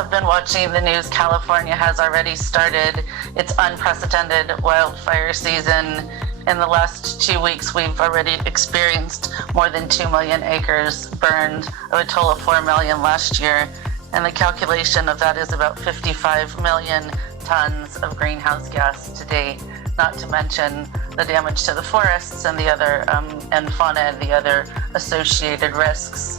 have been watching the news, California has already started its unprecedented wildfire season. In the last 2 weeks, we've already experienced more than 2 million acres burned, of a total of 4 million last year. And the calculation of that is about 55 million tons of greenhouse gas to date, not to mention the damage to the forests and the other and fauna and the other associated risks.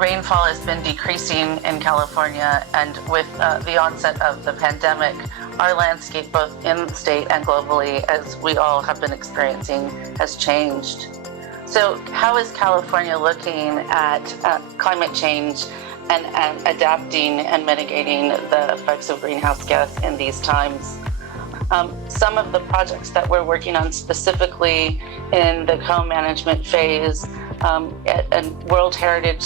Rainfall has been decreasing in California, and with the onset of the pandemic, our landscape, both in the state and globally, as we all have been experiencing, has changed. So how is California looking at climate change and adapting and mitigating the effects of greenhouse gas in these times? Some of the projects that we're working on specifically in the co-management phase at a World Heritage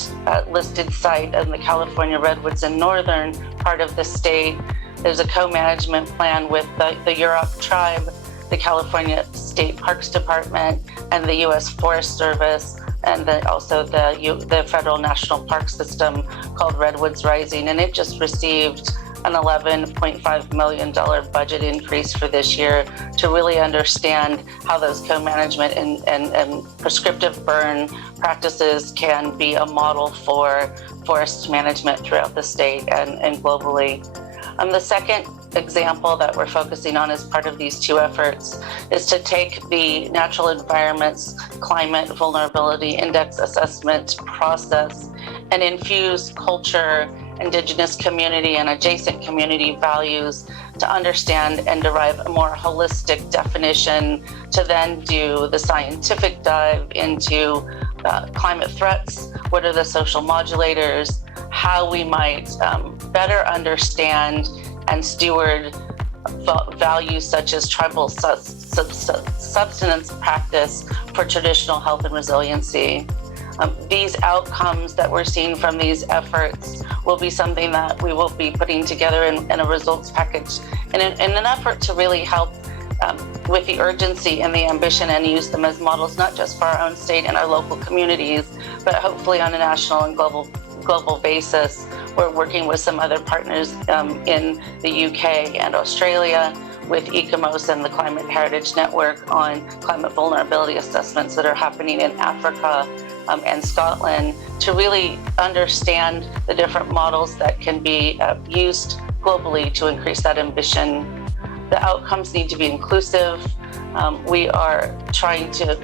listed site in the California Redwoods in northern part of the state. There's a co-management plan with the Yurok tribe, the California State Parks Department, and the U.S. Forest Service, and also the Federal National Park System called Redwoods Rising. And it just received an $11.5 million budget increase for this year to really understand how those co-management and prescriptive burn practices can be a model for forest management throughout the state and globally. The second example that we're focusing on as part of these two efforts is to take the Natural Environment's Climate Vulnerability Index assessment process and infuse culture, Indigenous community, and adjacent community values to understand and derive a more holistic definition to then do the scientific dive into climate threats, what are the social modulators, how we might better understand and steward values such as tribal subsistence practice for traditional health and resiliency. These outcomes that we're seeing from these efforts will be something that we will be putting together in a results package in an effort to really help with the urgency and the ambition and use them as models, not just for our own state and our local communities, but hopefully on a national and global basis. We're working with some other partners in the UK and Australia with ECOMOS and the Climate Heritage Network on climate vulnerability assessments that are happening in Africa and Scotland to really understand the different models that can be used globally to increase that ambition. The outcomes need to be inclusive. We are trying to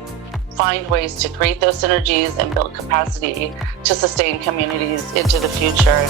find ways to create those synergies and build capacity to sustain communities into the future.